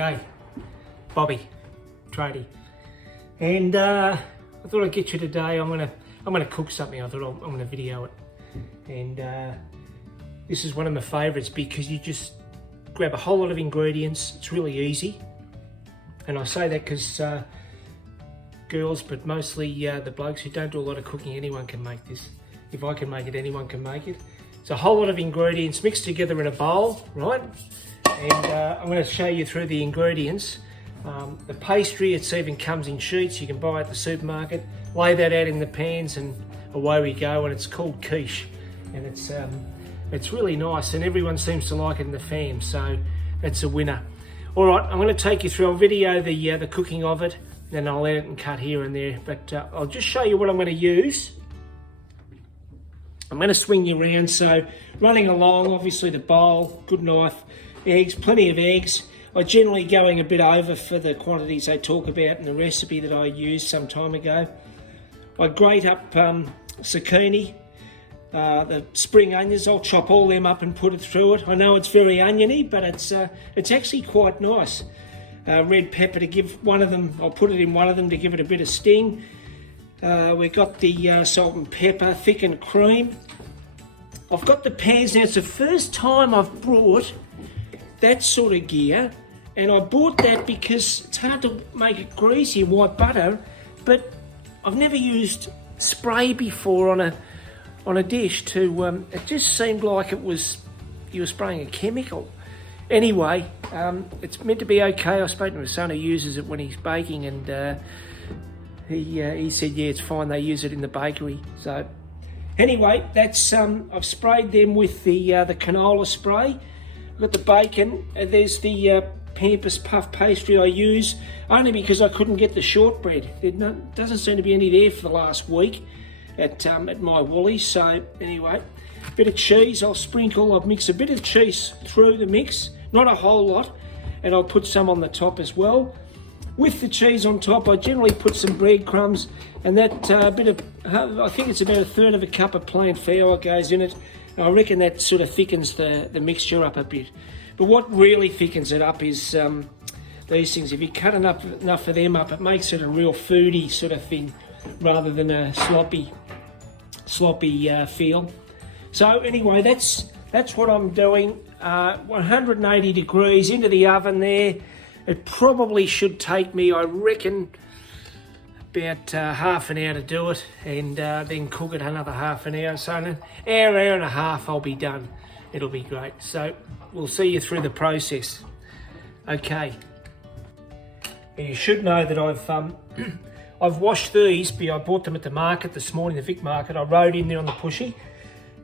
G'day, Bobby, tradie, and I thought I'd get you today. I'm gonna cook something. I thought I'm gonna video it, and this is one of my favourites because you just grab a whole lot of ingredients. It's really easy, and I say that because girls, but mostly the blokes who don't do a lot of cooking, anyone can make this. If I can make it, anyone can make it. It's a whole lot of ingredients mixed together in a bowl, right? And I'm going to show you through the ingredients. The pastry, it even comes in sheets. You can buy it at the supermarket. Lay that out in the pans and away we go. And it's called quiche. And it's really nice and everyone seems to like it in the fam. So it's a winner. All right, I'm going to take you through. I'll video the cooking of it. Then I'll edit and cut here and there. But I'll just show you what I'm going to use. I'm going to swing you around. So running along, obviously the bowl, good knife. Eggs, plenty of eggs. I'm generally going a bit over for the quantities they talk about in the recipe that I used some time ago. I grate up zucchini, the spring onions. I'll chop all them up and put it through it. I know it's very oniony, but it's actually quite nice. Red pepper to give one of them. I'll put it in one of them to give it a bit of sting. We've got the salt and pepper, thickened cream. I've got the pans now. It's the first time I've brought that sort of gear, and I bought that because it's hard to make it greasy in white butter, but I've never used spray before on a dish to it just seemed like you were spraying a chemical. Anyway, it's meant to be okay. I spoke to my son who uses it when he's baking, and he said yeah, it's fine, they use it in the bakery. So anyway, that's I've sprayed them with the canola spray. Got the bacon, there's the Pampers puff pastry I use, only because I couldn't get the shortbread. There doesn't seem to be any there for the last week at my Woolies. So anyway, bit of cheese I'll mix a bit of cheese through the mix, not a whole lot, and I'll put some on the top as well. With the cheese on top, I generally put some breadcrumbs, and that bit of, I think it's about 1/3 of a cup of plain flour goes in it. I reckon that sort of thickens the mixture up a bit. But what really thickens it up is these things. If you cut enough of them up, it makes it a real foodie sort of thing rather than a sloppy feel. So anyway, that's what I'm doing. 180 degrees into the oven there. It probably should take me, I reckon, about half an hour to do it, and then cook it another half an hour. So in an hour and a half I'll be done. It'll be great. So we'll see you through the process. Okay. And you should know that I've washed these. I bought them at the market this morning, the Vic market. I rode in there on the pushy.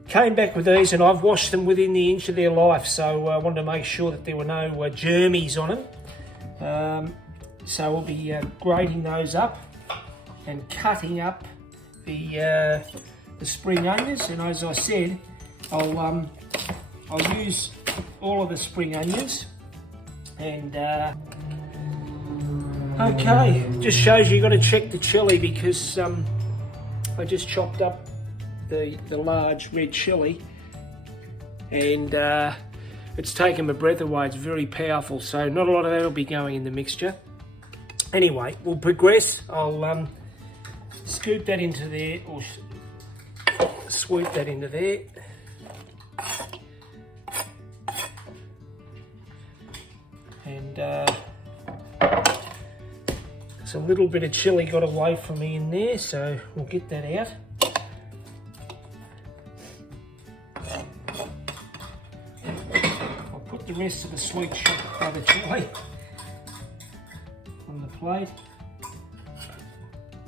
Came back with these and I've washed them within the inch of their life. So I wanted to make sure that there were no germies on them. So we'll be grating those up and cutting up the spring onions, and as I said, I'll use all of the spring onions. And okay, just shows you got to check the chilli because I just chopped up the large red chilli, and it's taken my breath away. It's very powerful, so not a lot of that will be going in the mixture. Anyway, we'll progress. I'll scoop that into there, or sweep that into there. And some little bit of chilli got away from me in there, so we'll get that out. I'll put the rest of the sweet chilli on the plate.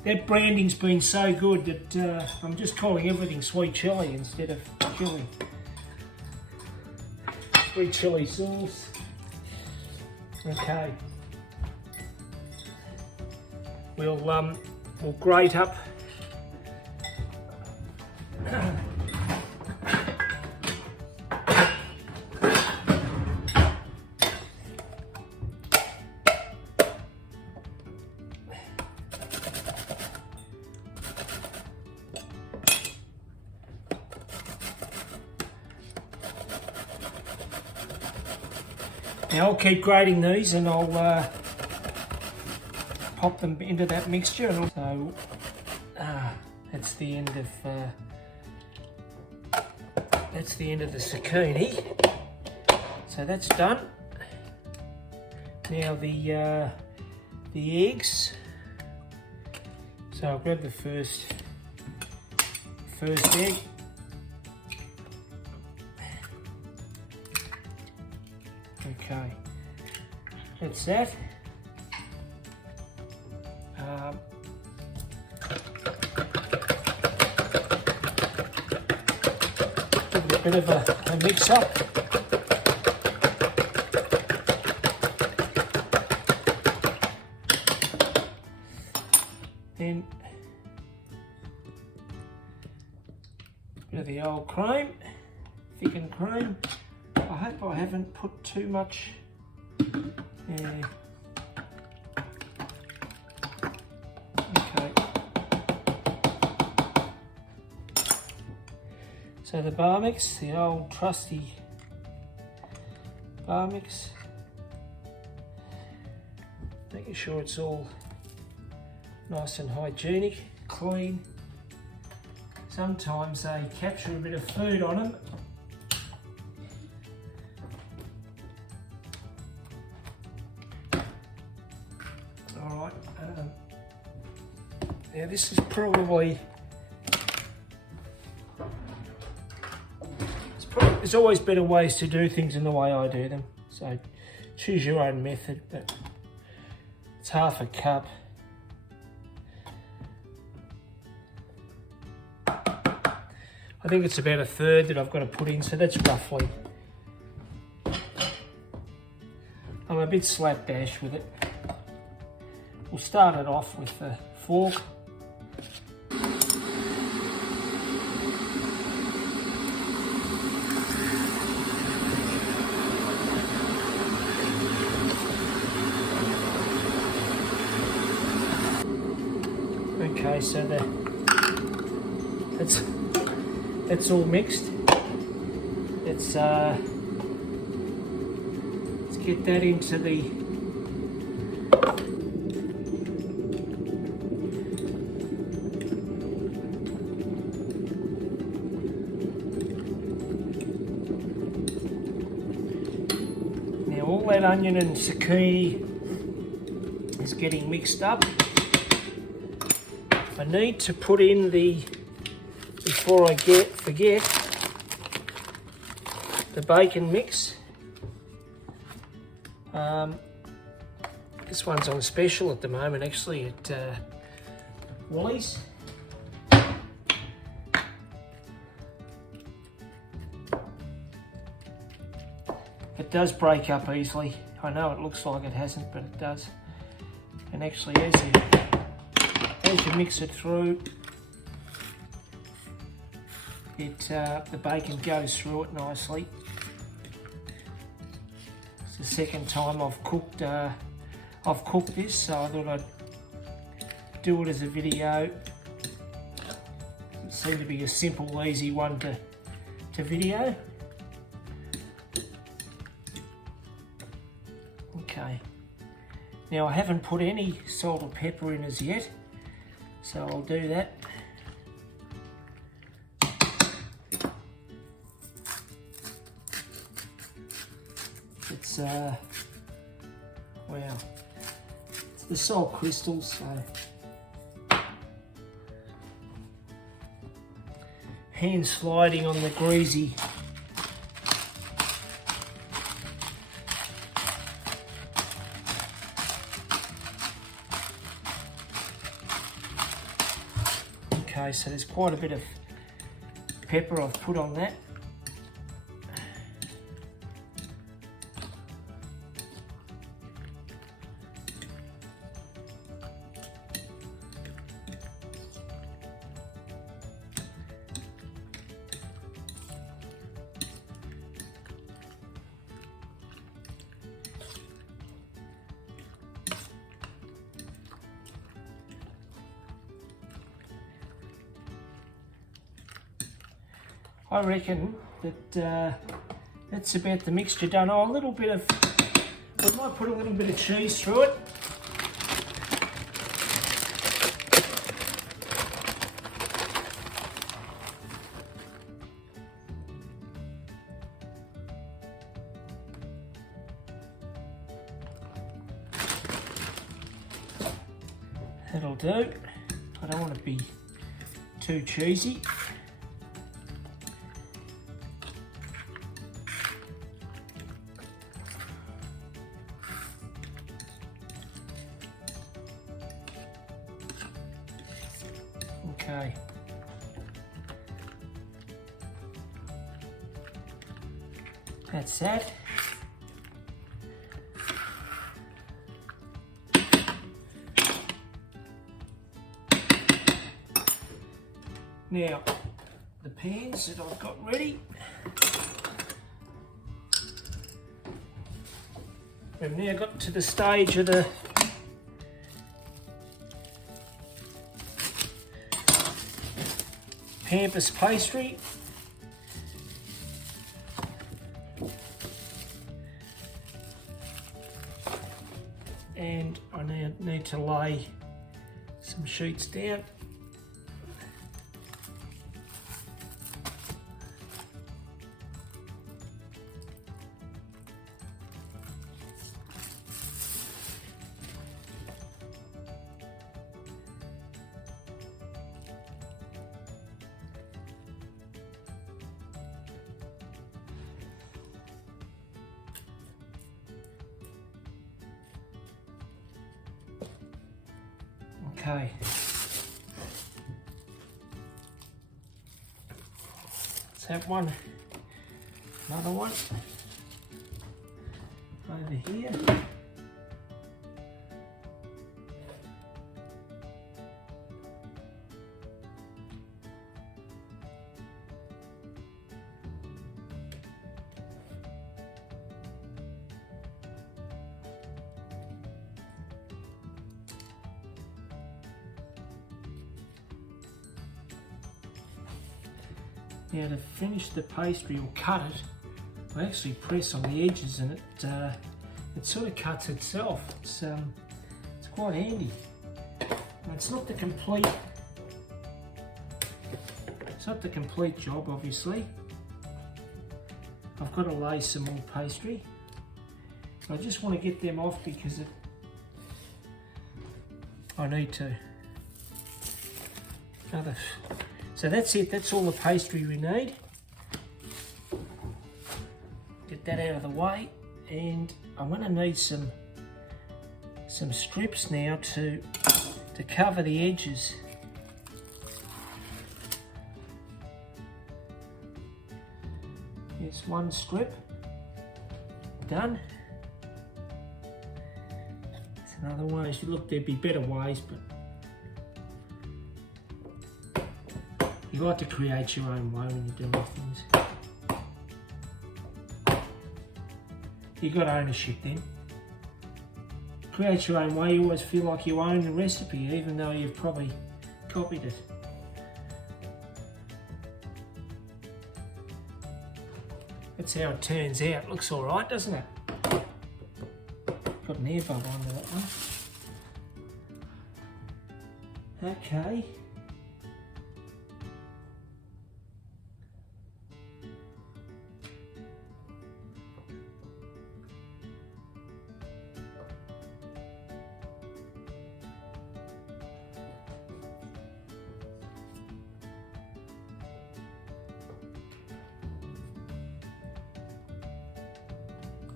That branding's been so good that I'm just calling everything sweet chilli instead of chilli. Sweet chilli sauce. Okay. We'll grate up Now I'll keep grating these and I'll pop them into that mixture. So that's the end of the zucchini. So that's done. Now the eggs. So I'll grab the first egg. Okay, that's that. Give it a bit of a mix up. Then a bit of the old cream, thickened cream. I hope I haven't put too much. Okay. So the bar mix, the old trusty bar mix. Making sure it's all nice and hygienic, clean. Sometimes they capture a bit of food on them. Alright, now this is probably, there's always better ways to do things than the way I do them. So choose your own method, but it's half a cup. I think it's about a third that I've got to put in, so that's roughly. I'm a bit slapdash with it. We'll start it off with the fork. Okay, so that's all mixed. Let's get that into the now all that onion and zucchini is getting mixed up. I need to put in before I forget, the bacon mix. This one's on special at the moment, actually, at Woolies. It does break up easily. I know it looks like it hasn't, but it does. And actually, as you mix it through, the bacon goes through it nicely. It's the second time I've cooked this, so I thought I'd do it as a video. It seemed to be a simple, easy one to video. Okay. Now I haven't put any salt or pepper in as yet, so I'll do that. It's wow, it's the salt crystals, so hand sliding on the greasy okay, so there's quite a bit of pepper I've put on that. I reckon that that's about the mixture done. Oh, a little bit of I might put a little bit of cheese through it. That'll do. I don't want to be too cheesy. Okay. That's that. Now, the pans that I've got ready. We've now got to the stage of the Pampas pastry. And I now need to lay some sheets down. Okay. Let's have one, another one over here. Now to finish the pastry or cut it, I actually press on the edges and it sort of cuts itself. It's quite handy. And it's not the complete job, obviously. I've got to lay some more pastry. I just want to get them off because I need to. So that's it, that's all the pastry we need. Get that out of the way, and I'm going to need some strips now to cover the edges. Here's one strip, done. There's another one. As you look, there'd be better ways, but you like to create your own way when you're doing things. You got ownership then. Create your own way, you always feel like you own the recipe, even though you've probably copied it. That's how it turns out. Looks alright, doesn't it? Got an air bubble under that one. Okay.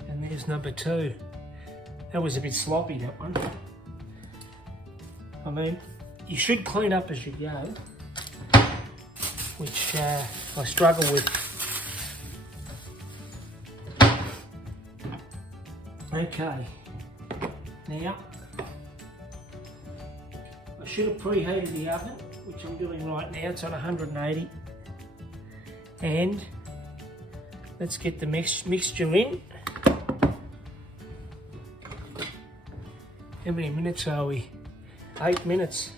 And there's number two. That was a bit sloppy, that one. I mean, you should clean up as you go, which I struggle with. Okay, now, I should have preheated the oven, which I'm doing right now. It's on 180. And let's get the mixture in. How many minutes are we? 8 minutes.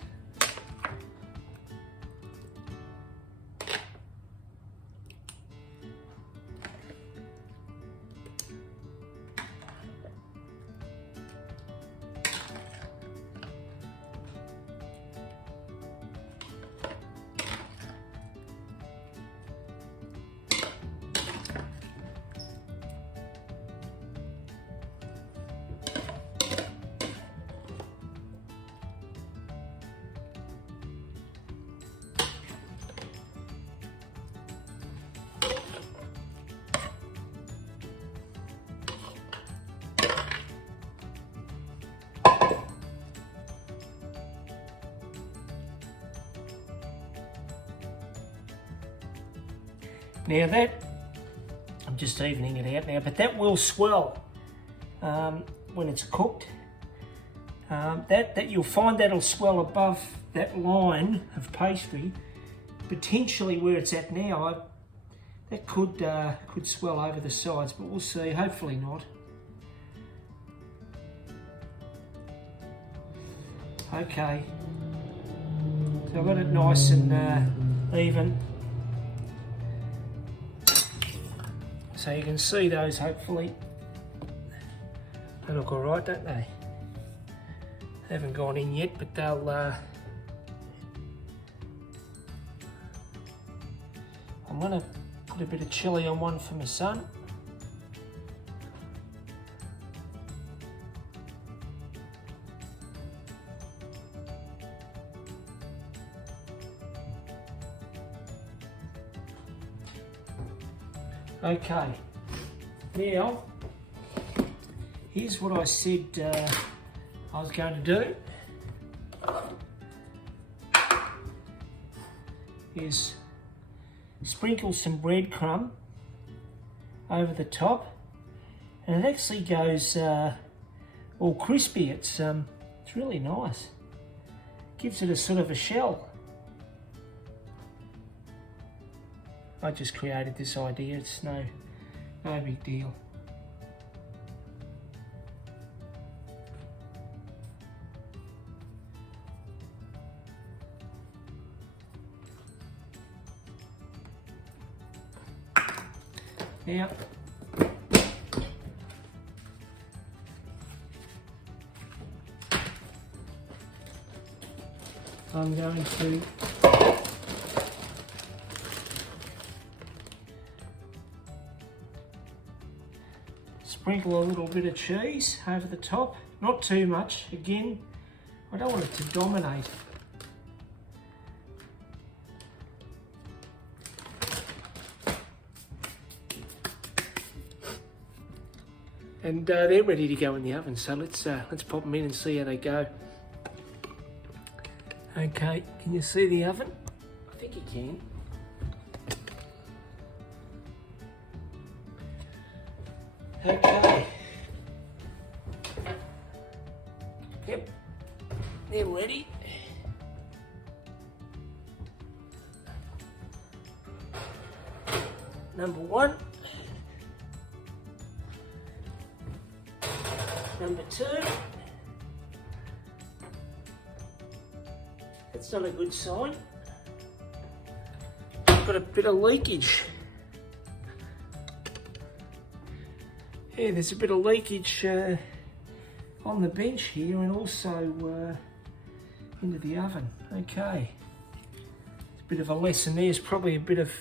Now that, I'm just evening it out now, but that will swell when it's cooked. That you'll find that'll swell above that line of pastry, potentially where it's at now. That could swell over the sides, but we'll see. Hopefully not. Okay, so I've got it nice and even. So you can see those, hopefully. They look all right, don't they? They haven't gone in yet, but they'll... I'm going to put a bit of chilli on one for my son. Okay, now, here's what I said I was going to do. Is sprinkle some breadcrumb over the top, and it actually goes all crispy. It's really nice. Gives it a sort of a shell. I just created this idea. It's no big deal. Now, I'm going to sprinkle a little bit of cheese over the top, not too much. Again, I don't want it to dominate. And they're ready to go in the oven, so let's pop them in and see how they go. Okay, can you see the oven? I think you can. Okay. Yep, they're ready. Number one. Number two. That's not a good sign. Got a bit of leakage. Yeah, there's a bit of leakage on the bench here and also into the oven. Okay. It's a bit of a lesson. There's probably a bit of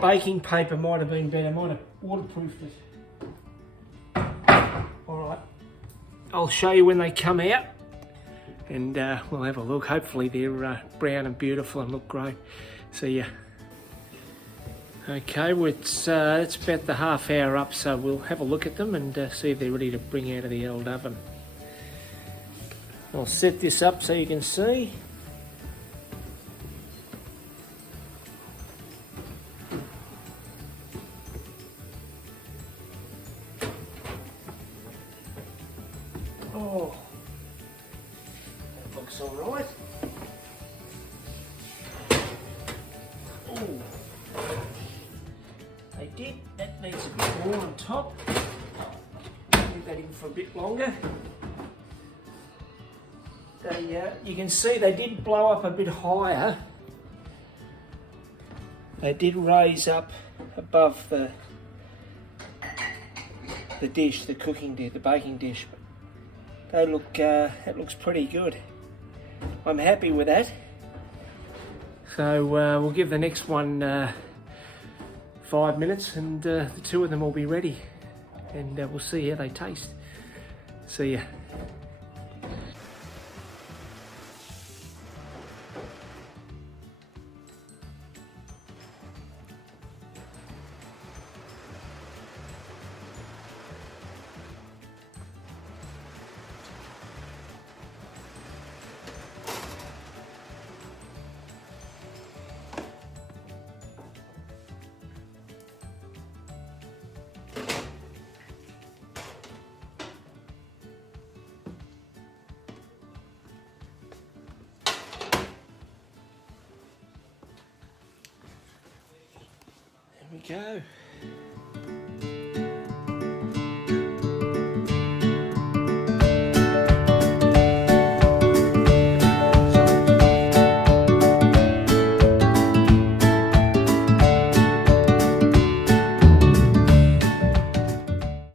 baking paper might have been better. Might have waterproofed it. Alright, I'll show you when they come out and we'll have a look. Hopefully they're brown and beautiful and look great. See ya. Okay, well it's about the half hour up, so we'll have a look at them and see if they're ready to bring out of the old oven. I'll set this up so you can see. Oh, that looks all right. Oh, they did. That needs a bit more on top. Leave that in for a bit longer. They, you can see they did blow up a bit higher. They did raise up above the dish, the cooking dish, the baking dish. They look, that looks pretty good. I'm happy with that. So we'll give the next one 5 minutes and the two of them will be ready. And we'll see how they taste. See ya. go.